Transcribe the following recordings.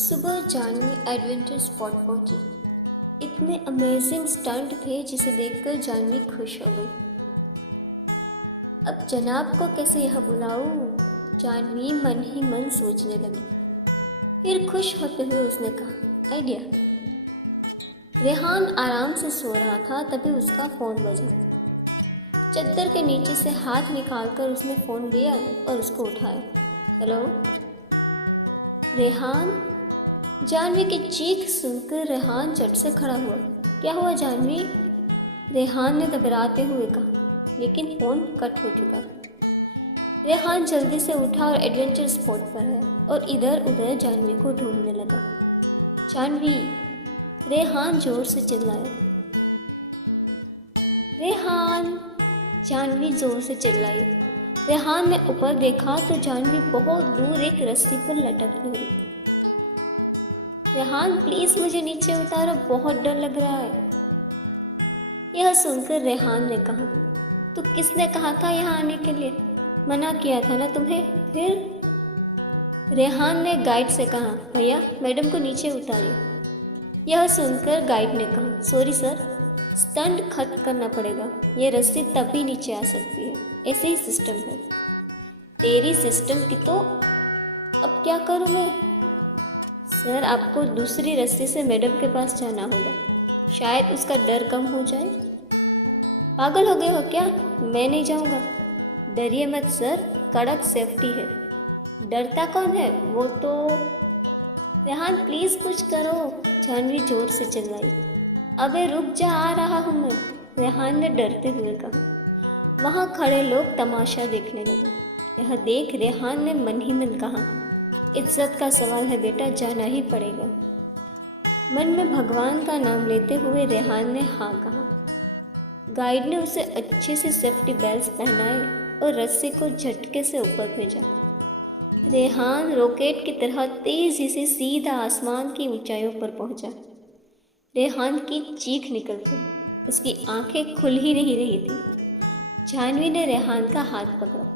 सुबह Janvi adventure spot पहुंची। इतने अमेजिंग स्टंट थे जिसे देखकर जानवी खुश हो गई। अब जनाब को कैसे यह बुलाऊं? जानवी मन ही मन सोचने लगी। फिर खुश होते हुए उसने कहा, आइडिया। रेहान आराम से सो रहा था, तभी उसका फ़ोन बजा। चद्दर के नीचे से हाथ निकालकर उसने फ़ोन लिया और उसको उठाया। हेलो रेहान। जानवी की चीख सुनकर रेहान झट से खड़ा हुआ। क्या हुआ जानवी? रेहान ने घबराते हुए कहा, लेकिन फ़ोन कट हो चुका। रेहान जल्दी से उठा और एडवेंचर स्पॉट पर आया और इधर उधर जानवी को ढूंढने लगा। जानवी! रेहान जोर से चिल्लाया। रेहान! जानवी जोर से चिल्लाई। रेहान ने ऊपर देखा तो जानवी बहुत दूर एक रस्सी पर लटकी हुई। रेहान प्लीज़ मुझे नीचे उतारो, बहुत डर लग रहा है। यह सुनकर रेहान ने कहा, तो किसने कहा था यहाँ आने के लिए? मना किया था ना तुम्हें? फिर रेहान ने गाइड से कहा, भैया मैडम को नीचे उतारिए। यह सुनकर गाइड ने कहा, सॉरी सर, स्टंट खत्म करना पड़ेगा। ये रस्सी तभी नीचे आ सकती है, ऐसे ही सिस्टम है। तेरी सिस्टम की तो अब क्या करूँ मैं? सर आपको दूसरी रस्सी से मैडम के पास जाना होगा, शायद उसका डर कम हो जाए। पागल हो गए हो क्या? मैं नहीं जाऊंगा। डरिए मत सर, कड़क सेफ्टी है। डरता कौन है? वो तो रेहान प्लीज़ कुछ करो, जानवी जोर से चिल्लाई। अबे रुक जा, आ रहा हूँ मैं, रेहान ने डरते हुए कहा। वहाँ खड़े लोग तमाशा देखने लगे। यह देख रेहान ने मन ही मन कहा, इज्जत का सवाल है बेटा, जाना ही पड़ेगा। मन में भगवान का नाम लेते हुए रेहान ने हाँ कहा। गाइड ने उसे अच्छे से सेफ्टी बेल्ट पहनाए और रस्सी को झटके से ऊपर भेजा। रेहान रॉकेट की तरह तेजी से सीधा आसमान की ऊंचाइयों पर पहुंचा। रेहान की चीख निकल गई, उसकी आंखें खुल ही नहीं रही थी। जानवी ने रेहान का हाथ पकड़ा।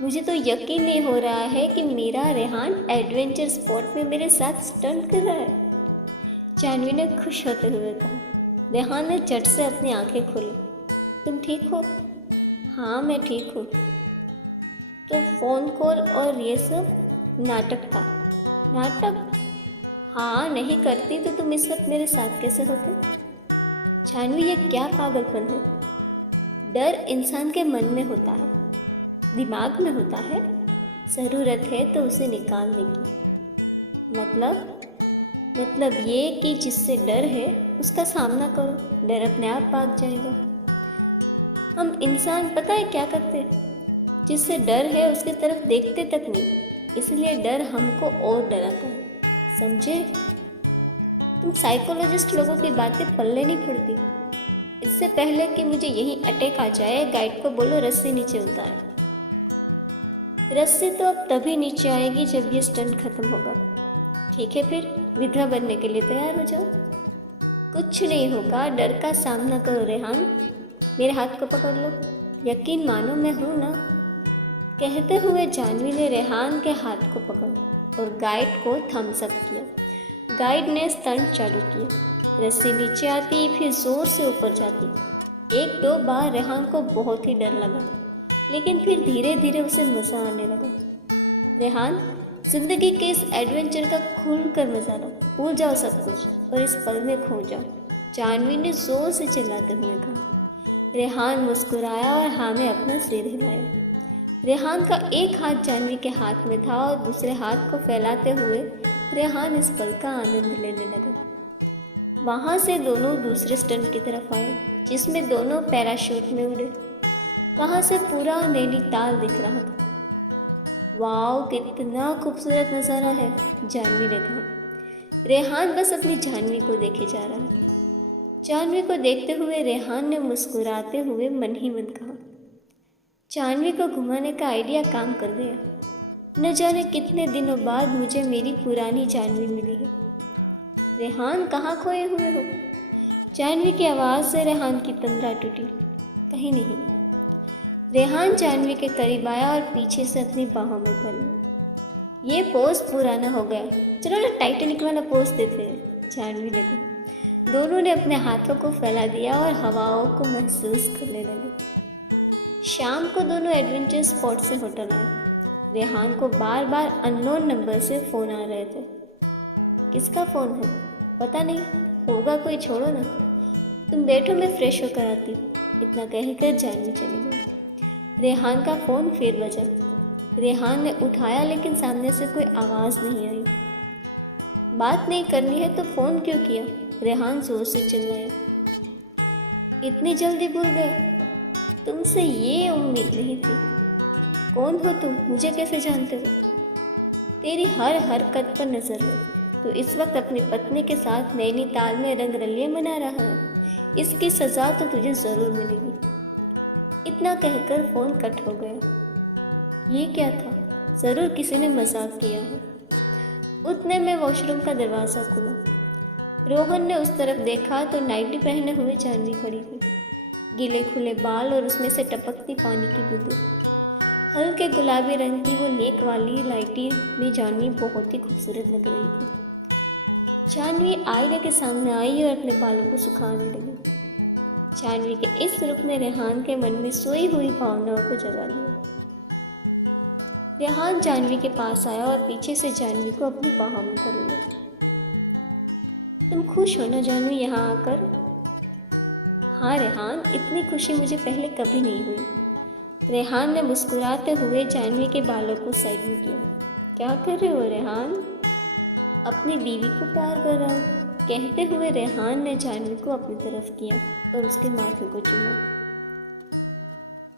मुझे तो यकीन नहीं हो रहा है कि मेरा रेहान एडवेंचर स्पॉट में मेरे साथ स्टंट कर रहा है, जानवी ने खुश होते हुए कहा। रेहान ने झट से अपनी आंखें खोली। तुम ठीक हो? हाँ मैं ठीक हूँ। तो फ़ोन कॉल और ये सब नाटक था? नाटक? हाँ, नहीं करती तो तुम इस वक्त मेरे साथ कैसे होते? जानवी ये क्या पागलपन है? डर इंसान के मन में होता है, दिमाग में होता है, ज़रूरत है तो उसे निकालने की। मतलब ये कि जिससे डर है उसका सामना करो, डर अपने आप भाग जाएगा। हम इंसान पता है क्या करते हैं? जिससे डर है उसकी तरफ देखते तक नहीं, इसलिए डर हमको और डराता है, समझे? तुम साइकोलॉजिस्ट लोगों की बातें पल्ले नहीं पड़ती। इससे पहले कि मुझे यहीं अटैक आ जाए, गाइड को बोलो रस्सी नीचे उतारे। रस्सी तो अब तभी नीचे आएगी जब ये स्टंट खत्म होगा। ठीक है फिर, विधवा बनने के लिए तैयार हो जाओ। कुछ नहीं होगा, डर का सामना करो रेहान, मेरे हाथ को पकड़ लो, यकीन मानो मैं हूँ ना। कहते हुए जानवी ने रेहान के हाथ को पकड़ा और गाइड को थम्स अप किया। गाइड ने स्टंट चालू किया। रस्सी नीचे आती, फिर ज़ोर से ऊपर जाती। एक दो बार रेहान को बहुत ही डर लगा, लेकिन फिर धीरे धीरे उसे मज़ा आने लगा। रेहान, ज़िंदगी के इस एडवेंचर का खुल कर मज़ा लो, भूल जाओ सब कुछ और इस पल में खो जाओ, जानवी ने ज़ोर से चिल्लाते हुए कहा। रेहान मुस्कुराया और हाँ में अपना सिर हिलाया। रेहान का एक हाथ जानवी के हाथ में था और दूसरे हाथ को फैलाते हुए रेहान इस पल का आनंद लेने लगा। वहाँ से दोनों दूसरे स्टंट की तरफ आए, जिसमें दोनों पैराशूट में उड़े। वहाँ से पूरा नैनीताल दिख रहा था। वाओ, कितना खूबसूरत नज़ारा है, जानवी ने कहा। रेहान बस अपनी जानवी को देखे जा रहा है। जानवी को देखते हुए रेहान ने मुस्कुराते हुए मन ही मन कहा, जानवी को घुमाने का आइडिया काम कर गया। न जाने कितने दिनों बाद मुझे मेरी पुरानी जानवी मिली है। रेहान कहाँ खोए हुए हो? जानवी की आवाज़ से रेहान की तंद्रा टूटी। कहीं नहीं। रेहान जानवी के करीब आया और पीछे से अपनी बाहों में भर लिया। ये पोज पुराना हो गया, चलो ना टाइटैनिक वाला पोज देते हैं, जानवी ने कहा। दोनों ने अपने हाथों को फैला दिया और हवाओं को महसूस करने लगे। शाम को दोनों एडवेंचर स्पॉट से होटल आए। रेहान को बार बार अननोन नंबर से फ़ोन आ रहे थे। किसका फ़ोन है पता नहीं, होगा कोई, छोड़ो ना, तुम बैठो मैं फ्रेश होकर आती हूँ, इतना कहकर जानवी चली गई। रेहान का फ़ोन फिर बजा। रेहान ने उठाया लेकिन सामने से कोई आवाज़ नहीं आई। बात नहीं करनी है तो फ़ोन क्यों किया, रेहान जोर से चिल्लाया। इतनी जल्दी भूल गया, तुमसे ये उम्मीद नहीं थी। कौन हो तुम, मुझे कैसे जानते हो? तेरी हर हरकत पर नज़र है। तो इस वक्त अपनी पत्नी के साथ नैनीताल में रंगरलियां मना रहा है, इसकी सज़ा तो तुझे ज़रूर मिलेगी। इतना कहकर फ़ोन कट हो गया। ये क्या था, ज़रूर किसी ने मजाक किया है। उतने में वॉशरूम का दरवाज़ा खुला। रोहन ने उस तरफ देखा तो नाइटी पहने हुए जानवी खड़ी थी, गीले खुले बाल और उसमें से टपकती पानी की बूंदें। हल्के गुलाबी रंग की वो नेक वाली नाइटी में जानवी बहुत ही खूबसूरत लग रही थी। जानवी आईने के सामने आई और अपने बालों को सुखाने लगी। जानवी के इस रूप ने रेहान के मन में सोई हुई भावनाओं को जगा दिया। रेहान जानवी के पास आया और पीछे से जानवी को अपनी बाहों में कर लिया। तुम खुश हो ना जानवी यहाँ आकर? हाँ रेहान, इतनी खुशी मुझे पहले कभी नहीं हुई। रेहान ने मुस्कुराते हुए जानवी के बालों को साइड में किया। क्या कर रहे हो रेहान? अपनी बीवी को प्यार कर रहा हूँ, कहते हुए रेहान ने जानवी को अपनी तरफ किया और उसके माथे को चूमा।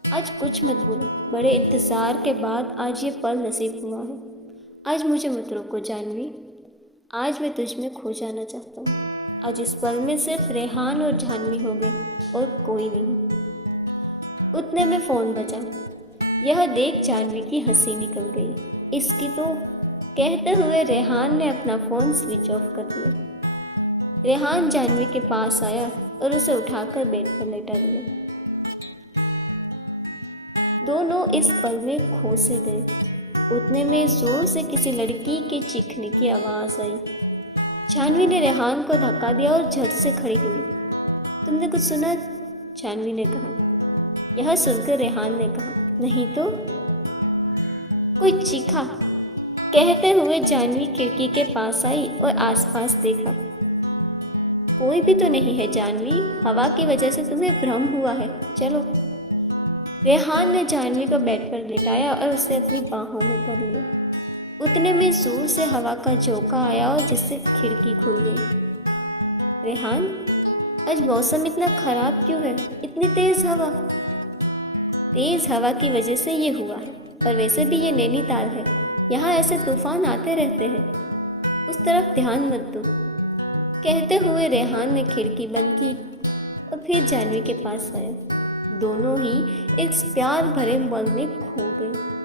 आज कुछ मत बोलो, बड़े इंतज़ार के बाद आज ये पल नसीब हुआ है। आज मुझे मत रोको जानवी, आज मैं तुझ में खो जाना चाहता हूँ। आज इस पल में सिर्फ रेहान और जानवी हो गए और कोई नहीं। उतने में फ़ोन बजा। यह देख जानवी की हंसी निकल गई। इसकी तो, कहते हुए रेहान ने अपना फ़ोन स्विच ऑफ कर दिया। रेहान जानवी के पास आया और उसे उठाकर बेड पर लेटा दिया। दोनों इस पल में खो से गए। उतने में ज़ोर से किसी लड़की के चीखने की आवाज़ आई। जानवी ने रेहान को धक्का दिया और झट से खड़ी हुई। तुमने कुछ सुना? जानवी ने कहा। यह सुनकर रेहान ने कहा, नहीं तो। कोई चीखा। कहते हुए जानवी खिड़की के पास आई और आसपास देखा। कोई भी तो नहीं है जानवी, हवा की वजह से तुम्हें भ्रम हुआ है, चलो। रेहान ने जानवी को बेड पर लिटाया और उसे अपनी बाहों में कर लिया। उतने में जोर से हवा का झोंका आया और जिससे खिड़की खुल गई। रेहान, आज मौसम इतना ख़राब क्यों है, इतनी तेज़ हवा? तेज़ हवा की वजह से ये हुआ है, पर वैसे भी ये नैनीताल है, यहाँ ऐसे तूफान आते रहते हैं, उस तरफ ध्यान मत दो। कहते हुए रेहान ने खिड़की बंद की और फिर जानवी के पास आया। दोनों ही एक प्यार भरे मौन में खो गए।